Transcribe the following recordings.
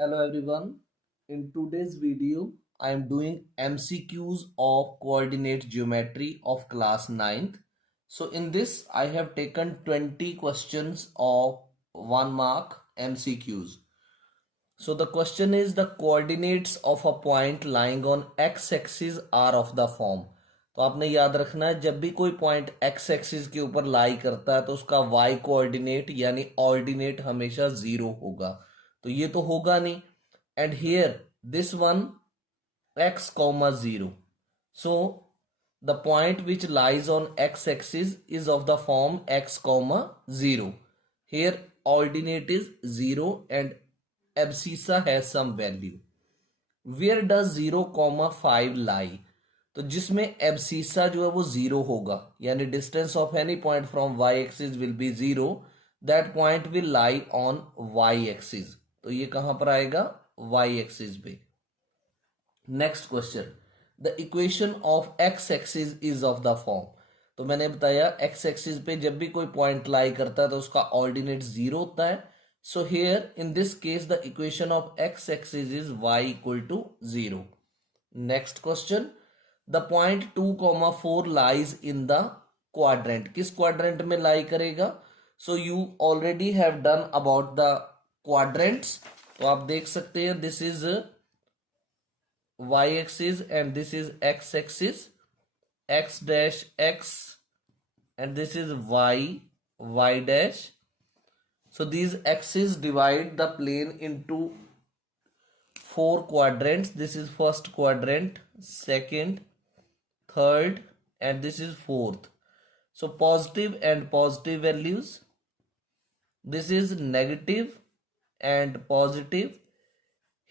Hello everyone. In today's video, I am doing MCQs of coordinate geometry of class 9th. So in this, I have taken 20 questions of 1 mark MCQs. So the question is the coordinates of a point lying on x-axis are of the form. तो आपने याद रखना है जब भी कोई point x axis के ऊपर लाई करता है तो उसका वाई कोऑर्डिनेट यानी ऑर्डिनेट हमेशा जीरो होगा। तो ये तो होगा नहीं। And here this one x comma 0. So the point which lies on x axis is of the form x comma 0. Here ordinate is 0 and abscissa has some value. Where does 0 comma 5 lie? तो जिसमें abscissa जो है वो zero होगा यानी distance of any point from y axis will be zero, that point will lie on y axis. तो ये कहां पर आएगा? y एक्सिस पे। Next question, the equation of X axis is of the form. तो मैंने बताया एक्स एक्सिस पे जब भी कोई पॉइंट लाई करता है तो उसका ऑर्डिनेट जीरो होता है। So here in this case the equation of X axis is y equal to zero. Next question, the point 2,4 lies in the quadrant. किस क्वाड्रेंट में लाई करेगा? So you already have done about the quadrants. तो आप देख सकते हैं this is y axis and this is x axis, x dash x, and this is y dash. So these axes divide the plane into four quadrants. This is first quadrant, second, third, and this is fourth. So positive and positive values. This is negative and positive.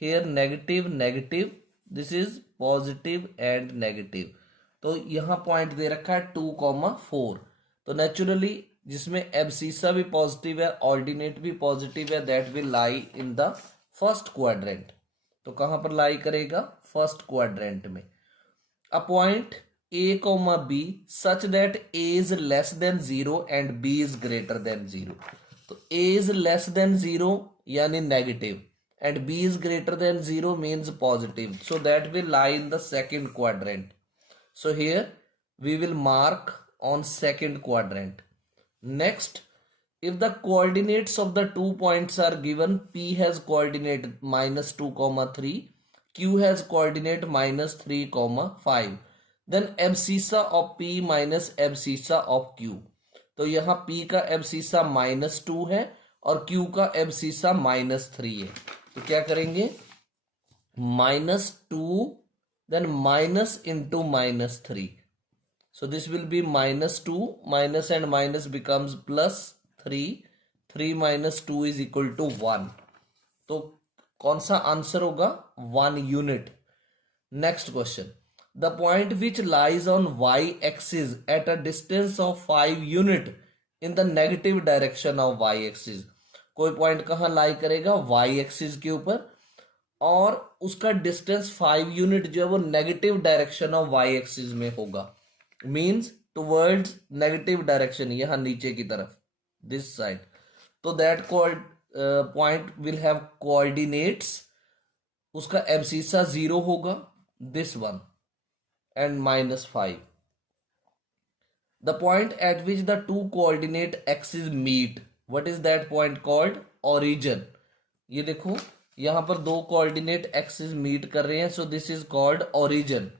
Here negative negative, this is positive and negative. तो यहां point दे रखा है 2,4। तो naturally जिसमें abscissa भी positive है, ordinate भी positive है, that will lie in the first quadrant. तो कहां पर लाई करेगा? फर्स्ट क्वाड्रेंट में। A point A comma B such that A is less than zero and B is greater than zero. तो A is less than zero यानी negative and b is greater than 0 means positive, so that will lie in the second quadrant. So here we will mark on second quadrant. Next, if the coordinates of the 2 points are given, p has coordinate minus 2 comma 3, q has coordinate minus 3 comma 5, then abscissa of p minus abscissa of q. तो यहाँ p का abscissa minus 2 है और q का abscissa minus 3 है। तो क्या करेंगे? Minus two then minus into minus three. So this will be minus two, minus and minus becomes plus three, three minus two is equal to one. तो कौन सा आंसर होगा? 1 unit. Next question, the point which lies on y axis at a distance of 5 unit in the negative direction of y axis. कोई point कहां lie करेगा? y axis के ऊपर, और उसका डिस्टेंस 5 यूनिट जो है वो negative direction of y axis में होगा, मींस टुवर्ड्स नेगेटिव डायरेक्शन, यहां नीचे की तरफ, दिस साइड। तो that point will have coordinates, उसका एब्सिसा जीरो होगा, this one, and -5। The point at which the two coordinate axis meet, what is that point called? Origin. ये देखो यहां पर दो कोऑर्डिनेट एक्सिस मीट कर रहे हैं, so this is called origin.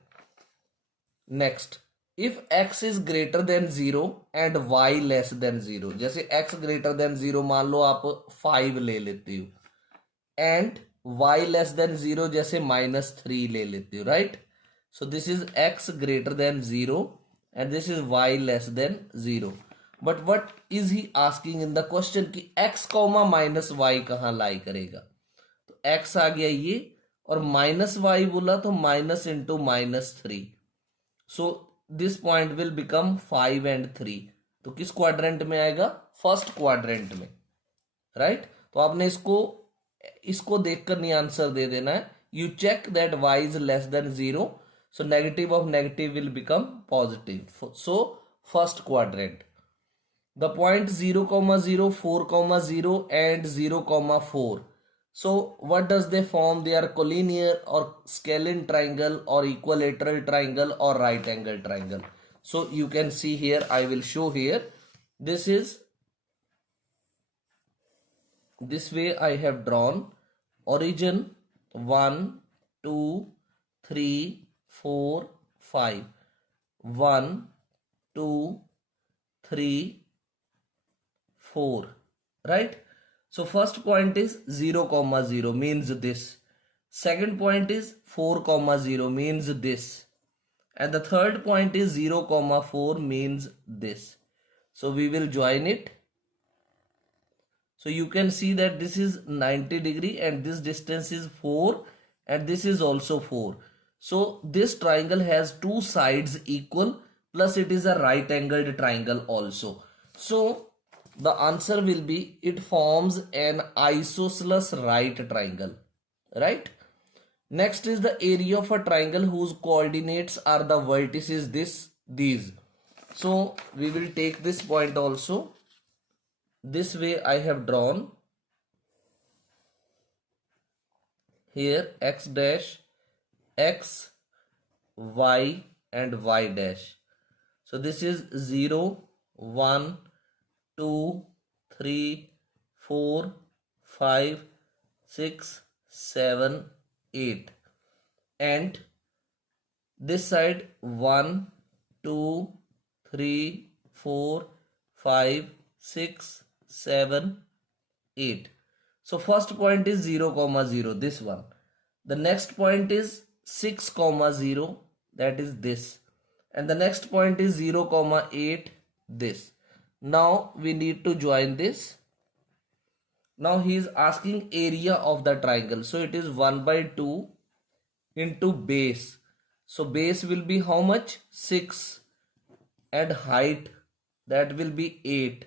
Next, if x is greater then 0 and y less than 0, जैसे x greater than 0 मान लो आप 5 ले लेते हो, एंड y लेस देन 0 जैसे -3 ले लेते हो, right? So this is x greater than 0 and this is y less than 0। But what is he asking in the question कि x कॉमा माइनस वाई कहां लाई करेगा? तो x आ गया ये, और माइनस वाई बोला तो minus into -3। So this point will become 5 and 3। तो किस क्वाड्रेंट में आएगा? फर्स्ट क्वाड्रेंट में, राइट? तो आपने इसको देखकर नहीं आंसर दे देना है। You check that y is less than 0, so negative of negative will become positive, so first quadrant. The point 0, 0, 4, 0 and 0, 4 So what does they form? They are collinear or scalene triangle or equilateral triangle or right angle triangle. So you can see here, I will show here. This way I have drawn origin 1, 2, 3, 4, 5. 1, 2, 3, 4. Right? So first point is 0, 0 means this. Second point is 4, 0 means this. And the third point is 0, 4 means this. So we will join it. So you can see that this is 90 degree and this distance is 4 and this is also 4. So this triangle has two sides equal, plus it is a right angled triangle also. So the answer will be, it forms an isosceles right triangle, right? Next is the area of a triangle whose coordinates are the vertices these. So we will take this point also. This way I have drawn here x dash, x, y and y dash. So this is 0, 1, 2, 3, 4, 5, 6, 7, 8. And this side 1, 2, 3, 4, 5, 6, 7, 8. So first point is 0, 0, this one. The next point is 6, 0, that is this. And the next point is 0, 8, this. Now we need to join this. Now he is asking area of the triangle. So it is 1 by 2 into base. So base will be how much? 6. And height, that will be 8.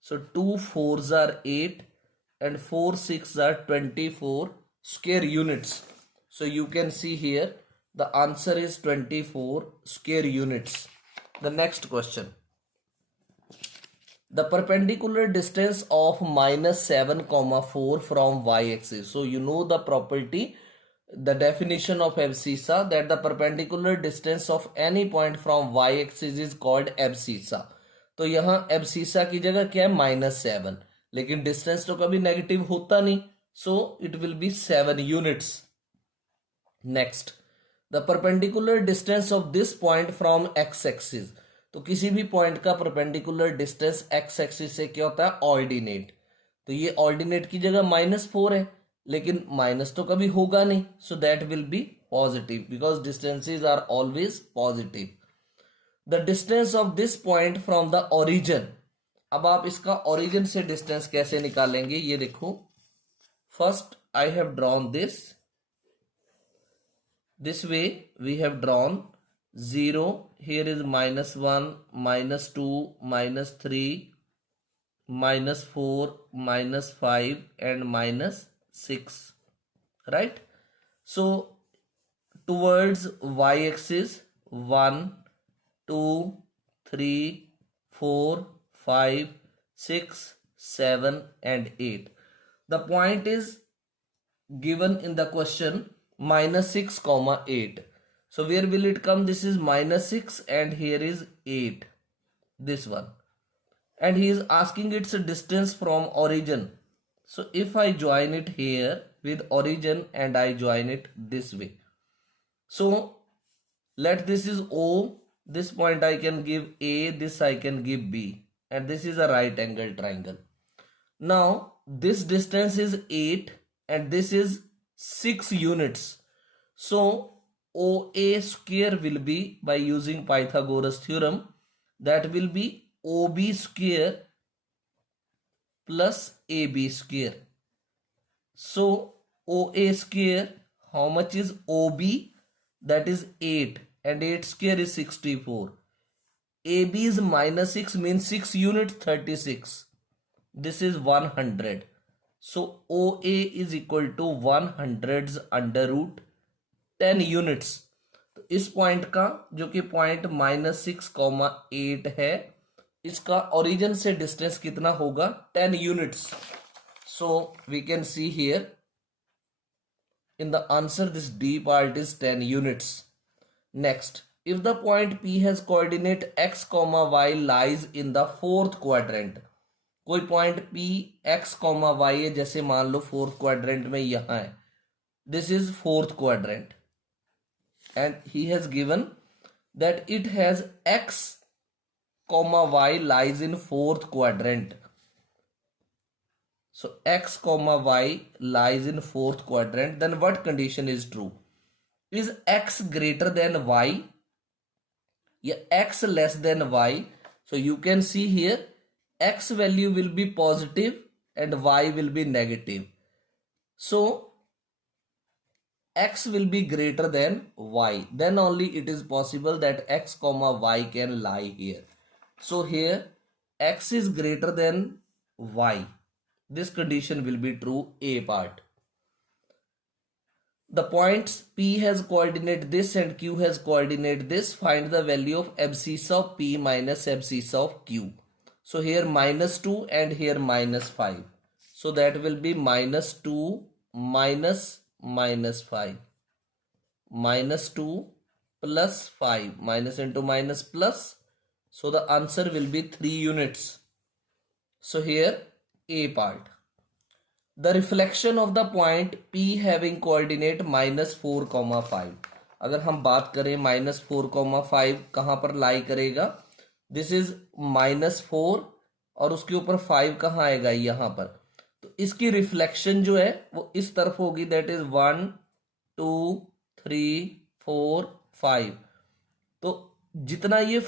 So 2 4s are 8 and 4 6s are 24 square units. So you can see here the answer is 24 square units. The next question. The perpendicular distance of minus 7, 4 from y-axis. So you know the property, the definition of abscissa, that the perpendicular distance of any point from y-axis is called abscissa. तो यहाँ abscissa की जगह क्या है? -7. लेकिन distance तो कभी negative होता नहीं, so it will be 7 units. Next, the perpendicular distance of this point from x axis. तो किसी भी पॉइंट का परपेंडिकुलर डिस्टेंस एक्स एक्सिस से क्या होता है? ऑर्डिनेट. तो ये ऑर्डिनेट की जगह -4 है, लेकिन माइनस तो कभी होगा नहीं, so that will be positive because distances are always positive. The distance of this point from the origin. अब आप इसका ओरिजिन से डिस्टेंस कैसे निकालेंगे? ये देखो, first I have drawn this way we have drawn 0, here is -1, -2, -3, -4, -5 and -6, right? So towards y-axis 1, 2, 3, 4, 5, 6, 7 and 8. The point is given in the question -6, 8. So where will it come? This is -6 and here is 8, this one, and he is asking its distance from origin. So if I join it here with origin and I join it this way, so let this is O, this point I can give A, this I can give B, and this is a right angle triangle. Now this distance is 8 and this is 6 units. So OA square will be, by using Pythagoras theorem, that will be OB square plus AB square. So OA square, how much is OB? That is 8 and 8 square is 64. AB is -6 means 6 units, 36. This is 100. So OA is equal to 100 under root 10 units. तो इस point का, जो कि point -6, 8 है, इसका origin से distance कितना होगा? 10 units. So we can see here In the answer, this D part is 10 units. Next, if the point P has coordinate x comma y lies in the fourth quadrant, कोई point P x comma y है, जैसे मान लो fourth quadrant में यहाँ है, this is fourth quadrant and he has given that it has x comma y lies in fourth quadrant. So x comma y lies in fourth quadrant, then what condition is true? Is x greater than y? Yeah, x less than y. So you can see here x value will be positive and y will be negative. So x will be greater than y. Then only it is possible that x comma y can lie here. So here x is greater than y. This condition will be true, A part. The points P has coordinate this and Q has coordinate this. Find the value of abscissa of P minus abscissa of Q. So here -2 and here -5. So that will be -2 minus -5. -2 plus 5. Minus into minus plus. So the answer will be 3 units. So here A part. The reflection of the point P having coordinate -4, 5. अगर हम बात करें -4, 5 कहाँ पर lie करेगा, this is -4 और उसके ऊपर 5 कहाँ आएगा, यहाँ पर. तो इसकी रिफ्लेक्शन जो है वो इस तरफ होगी, दैट इज 1 2 3 4 5. तो जितना ये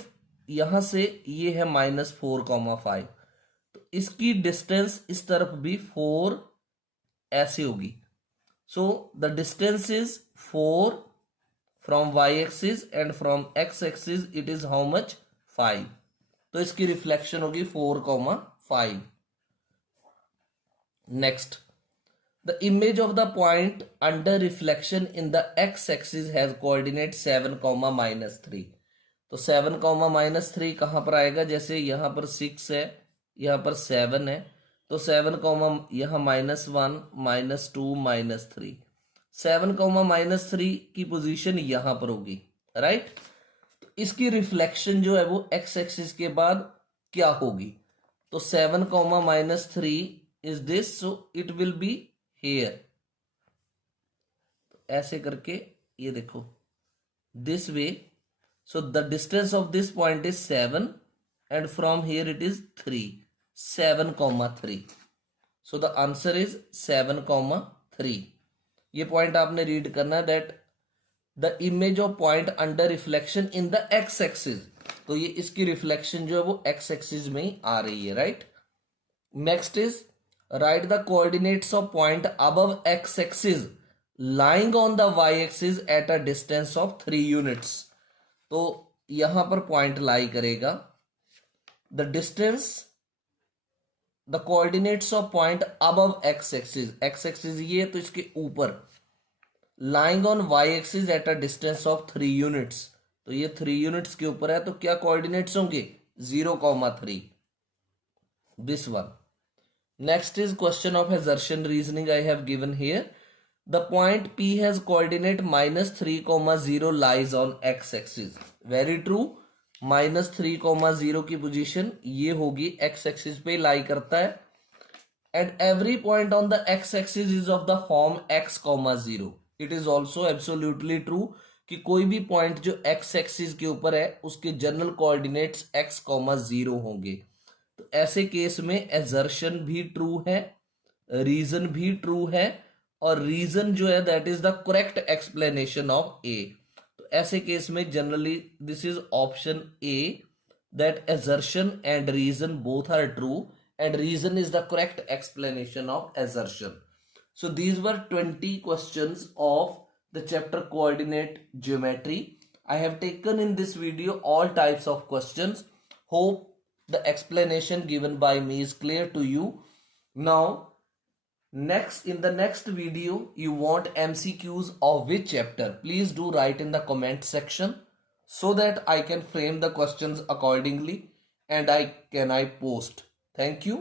यहां से ये है -4, 5, तो इसकी डिस्टेंस इस तरफ भी 4 ऐसे होगी. So the distance is 4 from y axis and from x axis it is how much, 5. तो इसकी रिफ्लेक्शन होगी 4, 5. Next, the image of the point under reflection in the x axis has coordinate 7, -3. तो 7, -3 कहां पर आएगा, जैसे यहां पर 6 है, यहां पर 7 है, तो 7, यहां -1 -2 -3. 7, -3 की पोजीशन यहां पर होगी, राइट. तो इसकी रिफ्लेक्शन जो है वो x एक्सिस के बाद क्या होगी, तो 7, -3 is this, so it will be here. तो ऐसे करके ये देखो this way. So the distance of this point is 7 and from here it is 3. 7, 3. So the answer is 7, 3. ये पॉइंट आपने रीड करना है, that the image of point under reflection in the x axis. तो ये इसकी reflection जो है वो x एक्सिस में ही आ रही है, right. Next is right the coordinates of point above x axis lying on the y axis at a distance of 3 units. तो यहां पर पॉइंट लाई करेगा, the distance, the coordinates of point above x axis, x axis ये तो इसके ऊपर, lying on y axis at a distance of 3 units. तो ये 3 यूनिट्स के ऊपर है, तो क्या कोऑर्डिनेट्स होंगे, 0, 3. This one. Next is question of assertion reasoning I have given here. The point P has coordinate -3, 0 lies on x axis. Very true. -3, 0 की position ये होगी, x axis पे लाई करता है. And every point on the x axis is of the form x, 0. It is also absolutely true कि कोई भी point जो x axis के ऊपर है उसके जनरल कोऑर्डिनेट्स x, 0 होंगे. तो ऐसे केस में assertion भी ट्रू है, रीजन भी ट्रू है, और रीजन जो है that is the correct explanation of A. तो ऐसे केस में generally this is option A, that assertion and reason both are true and reason is the correct explanation of assertion. So these were 20 questions of the chapter coordinate geometry. I have taken in this video all types of questions. Hope the explanation given by me is clear to you. Now in the next video you want MCQs of which chapter, please do write in the comment section so that I can frame the questions accordingly and I post. Thank you.